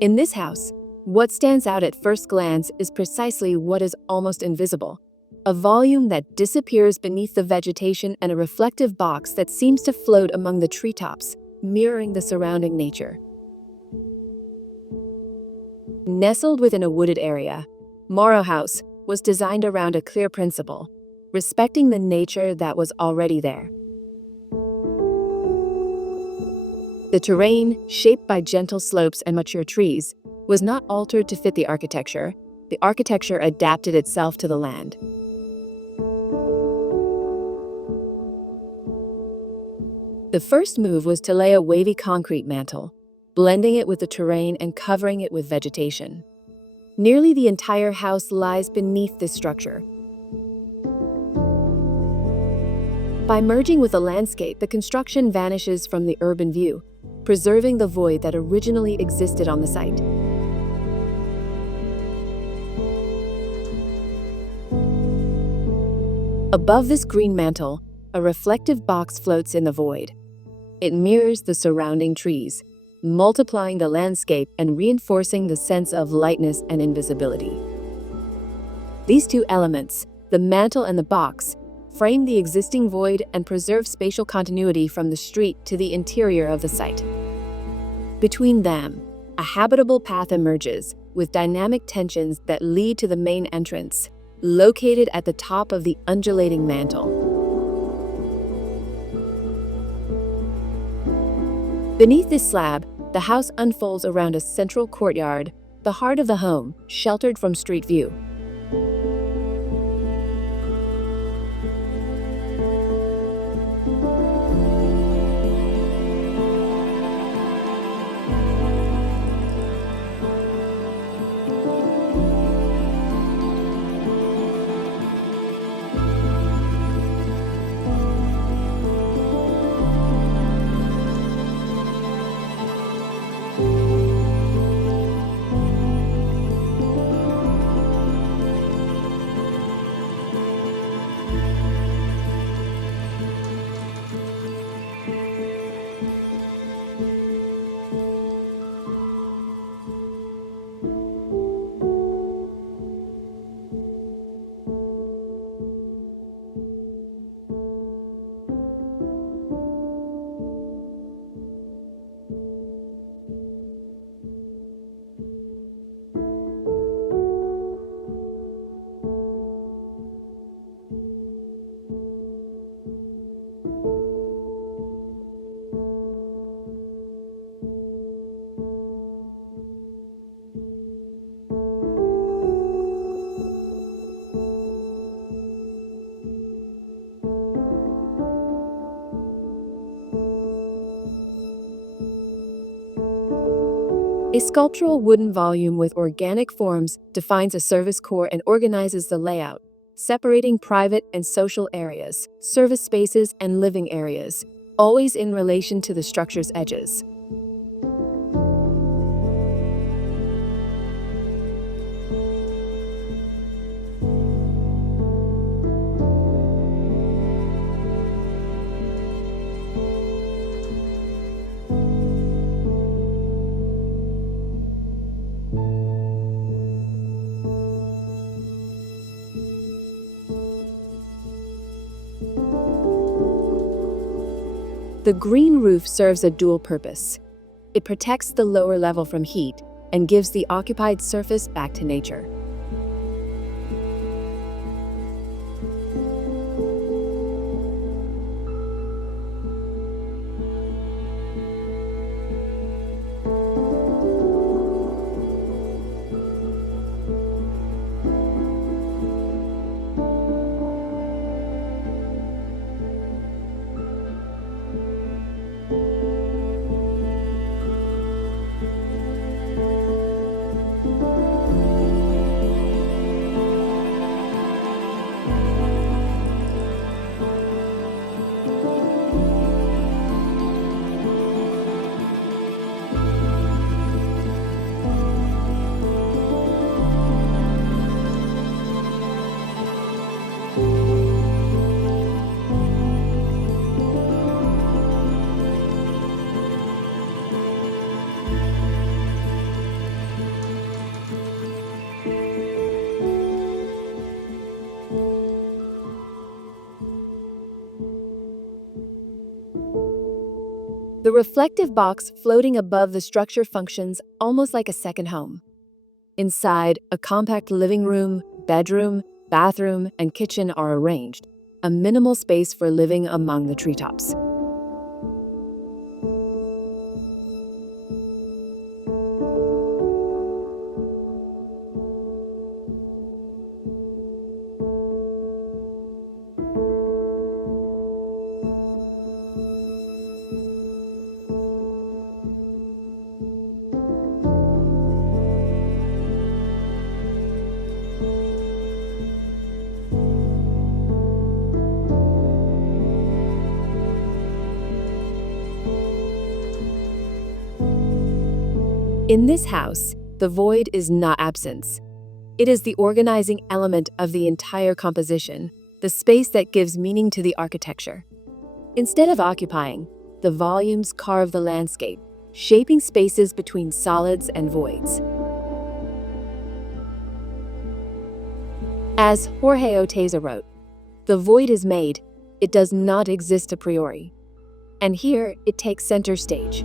In this house, what stands out at first glance is precisely what is almost invisible: a volume that disappears beneath the vegetation and a reflective box that seems to float among the treetops, mirroring the surrounding nature. Nestled within a wooded area, Moro House was designed around a clear principle: respecting the nature that was already there. The terrain, shaped by gentle slopes and mature trees, was not altered to fit the architecture. The architecture adapted itself to the land. The first move was to lay a wavy concrete mantle, blending it with the terrain and covering it with vegetation. Nearly the entire house lies beneath this structure. By merging with the landscape, the construction vanishes from the urban view, preserving the void that originally existed on the site. Above this green mantle, a reflective box floats in the void. It mirrors the surrounding trees, multiplying the landscape and reinforcing the sense of lightness and invisibility. These two elements, the mantle and the box, frame the existing void and preserve spatial continuity from the street to the interior of the site. Between them, a habitable path emerges, with dynamic tensions that lead to the main entrance, located at the top of the undulating mantle. Beneath this slab, the house unfolds around a central courtyard, the heart of the home, sheltered from street view. A sculptural wooden volume with organic forms defines a service core and organizes the layout, separating private and social areas, service spaces, and living areas, always in relation to the structure's edges. The green roof serves a dual purpose. It protects the lower level from heat and gives the occupied surface back to nature. The reflective box floating above the structure functions almost like a second home. Inside, a compact living room, bedroom, bathroom, and kitchen are arranged, a minimal space for living among the treetops. In this house, the void is not absence. It is the organizing element of the entire composition, the space that gives meaning to the architecture. Instead of occupying, the volumes carve the landscape, shaping spaces between solids and voids. As Jorge Oteiza wrote, "The void is made, it does not exist a priori." And here it takes center stage.